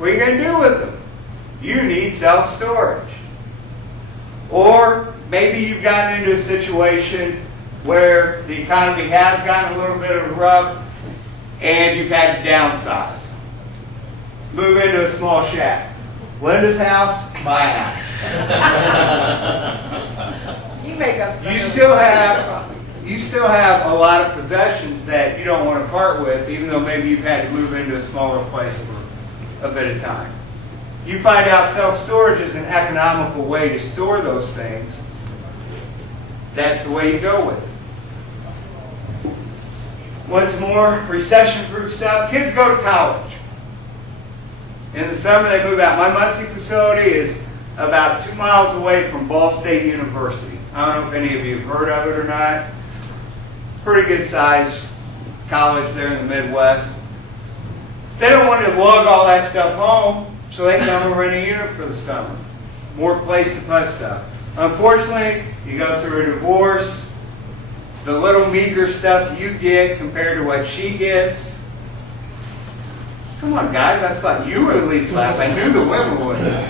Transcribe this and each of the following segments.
What are you going to do with them? You need self-storage. Or maybe you've gotten into a situation where the economy has gotten a little bit of a rough and you've had to downsize. Move into a small shack. Linda's house, my house. You make up stuff. You still have a lot of possessions that you don't want to part with, even though maybe you've had to move into a smaller place for a bit of time. You find out self-storage is an economical way to store those things. That's the way you go with it. Once more, recession-proof stuff. Kids go to college. In the summer, they move out. My Muncie facility is about 2 miles away from Ball State University. I don't know if any of you have heard of it or not. Pretty good-sized college there in the Midwest. They don't want to lug all that stuff home, so they come and rent a unit for the summer. More place to put stuff. Unfortunately, you go through a divorce, the little meager stuff you get compared to what she gets. Come on, guys, I thought you would at least laugh. I knew the women would.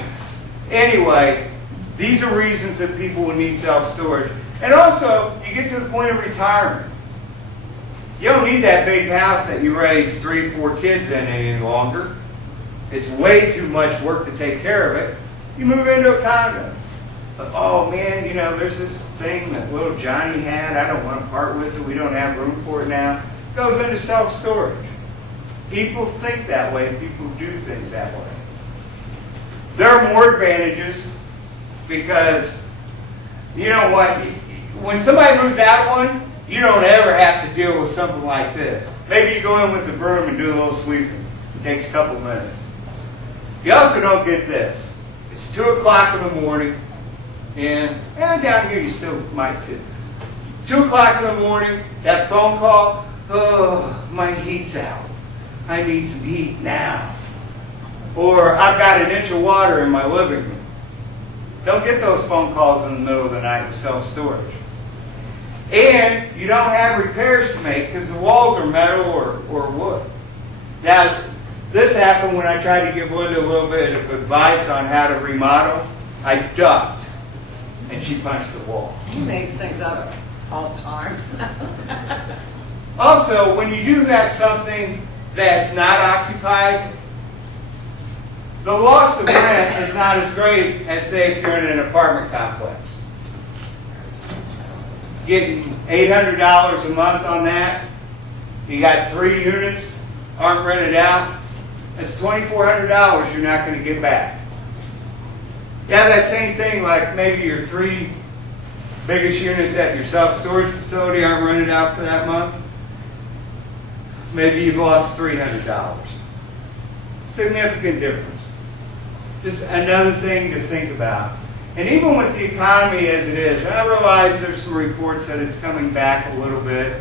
Anyway, these are reasons that people will need self-storage. And also, you get to the point of retirement. You don't need that big house that you raise 3 or 4 kids in any longer. It's way too much work to take care of it. You move into a condo. But, oh man, you know, there's this thing that little Johnny had. I don't want to part with it. We don't have room for it now. It goes into self-storage. People think that way. People do things that way. There are more advantages because, you know what, when somebody moves out one, you don't ever have to deal with something like this. Maybe you go in with the broom and do a little sweeping. It takes a couple minutes. You also don't get this. It's 2 o'clock in the morning, and down here you still might too. 2 o'clock in the morning, that phone call, oh, my heat's out. I need some heat now. Or I've got an inch of water in my living room. Don't get those phone calls in the middle of the night with self-storage. And you don't have repairs to make because the walls are metal or wood. Now, this happened when I tried to give Linda a little bit of advice on how to remodel. I ducked, and she punched the wall. He makes things up all the time. Also, when you do have something that's not occupied, the loss of rent is not as great as, say, if you're in an apartment complex. Getting $800 a month on that, you got 3 units, aren't rented out, that's $2,400 you're not going to get back. Yeah, that same thing, like maybe your 3 biggest units at your self-storage facility aren't rented out for that month. Maybe you've lost $300. Significant difference. Just another thing to think about. And even with the economy as it is, and I realize there's some reports that it's coming back a little bit.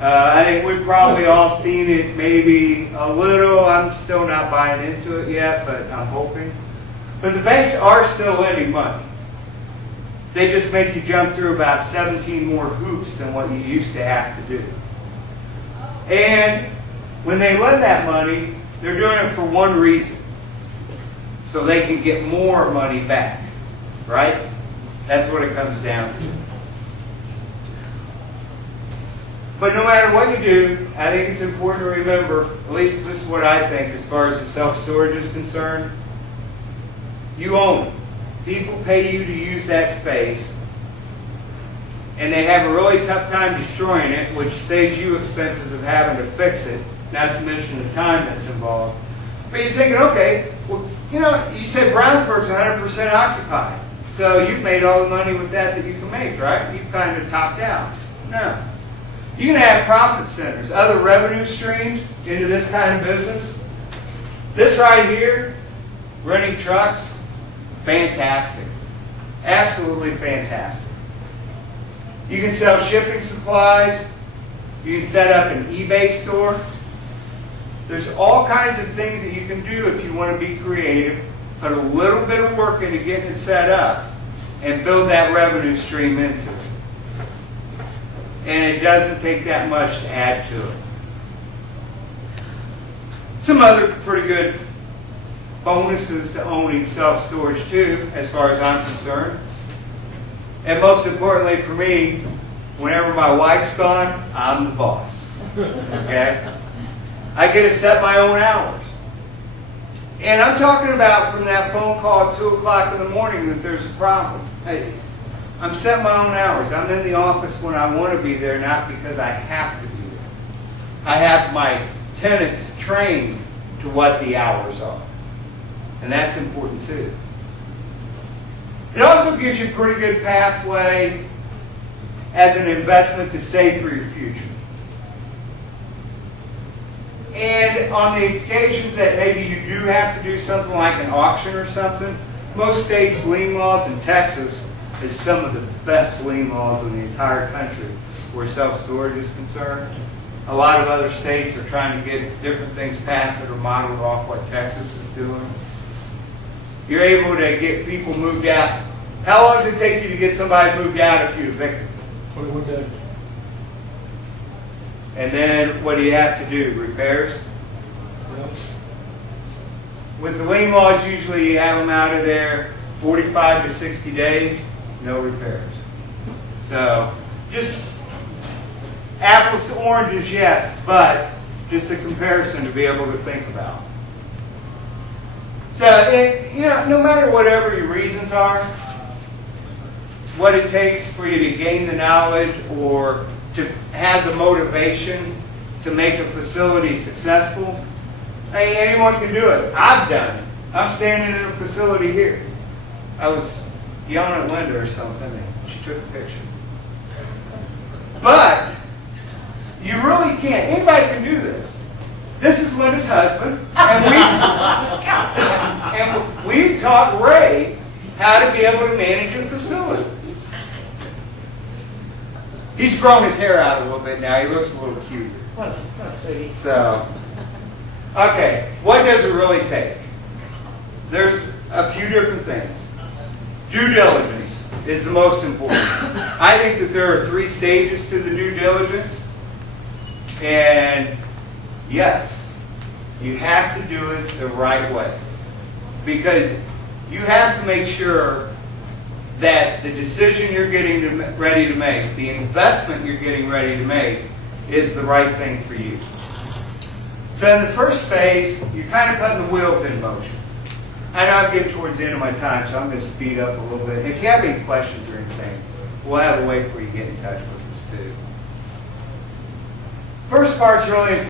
I think we've probably all seen it maybe a little. I'm still not buying into it yet, but I'm hoping. But the banks are still lending money. They just make you jump through about 17 more hoops than what you used to have to do. And when they lend that money, they're doing it for one reason. So they can get more money back. Right? That's what it comes down to. But no matter what you do, I think it's important to remember, at least this is what I think as far as the self-storage is concerned, you own it. People pay you to use that space, and they have a really tough time destroying it, which saves you expenses of having to fix it, not to mention the time that's involved. But you're thinking, okay, well, you know, you said Brownsburg's 100% occupied. So you've made all the money with that you can make, right? You've kind of topped out. No. You can have profit centers, other revenue streams into this kind of business. This right here, renting trucks, fantastic. Absolutely fantastic. You can sell shipping supplies. You can set up an eBay store. There's all kinds of things that you can do if you want to be creative. Put a little bit of work into getting it set up and build that revenue stream into it. And it doesn't take that much to add to it. Some other pretty good bonuses to owning self-storage too, as far as I'm concerned. And most importantly for me, whenever my wife's gone, I'm the boss. Okay? I get to set my own hours. And I'm talking about from that phone call at 2 o'clock in the morning that there's a problem. Hey, I'm setting my own hours. I'm in the office when I want to be there, not because I have to be there. I have my tenants trained to what the hours are. And that's important too. It also gives you a pretty good pathway as an investment to save for your future. And on the occasions that maybe you do have to do something like an auction or something, most states' lien laws, in Texas is some of the best lien laws in the entire country where self-storage is concerned. A lot of other states are trying to get different things passed that are modeled off what Texas is doing. You're able to get people moved out. How long does it take you to get somebody moved out if you evict them? 21 days. And then what do you have to do? Repairs? Yep. With the lien laws, usually you have them out of there 45 to 60 days, no repairs. So just apples to oranges, yes, but just a comparison to be able to think about. So, no matter whatever your reasons are, what it takes for you to gain the knowledge or to have the motivation to make a facility successful, hey, anyone can do it. I've done it. I'm standing in a facility here. I was yelling at Linda or something, and she took a picture. But you really can't. Anybody can do this. This is Linda's husband, and we've taught Ray how to be able to manage a facility. He's grown his hair out a little bit now. He looks a little cuter. What a sweetie. So, okay, what does it really take? There's a few different things. Due diligence is the most important. I think that there are 3 stages to the due diligence. And yes, you have to do it the right way. Because you have to make sure that the decision you're getting ready to make, the investment you're getting ready to make, is the right thing for you. So in the first phase, you're kind of putting the wheels in motion. I know I'm getting towards the end of my time, so I'm going to speed up a little bit. If you have any questions or anything, we'll have a way for you to get in touch with us too. First part's really important.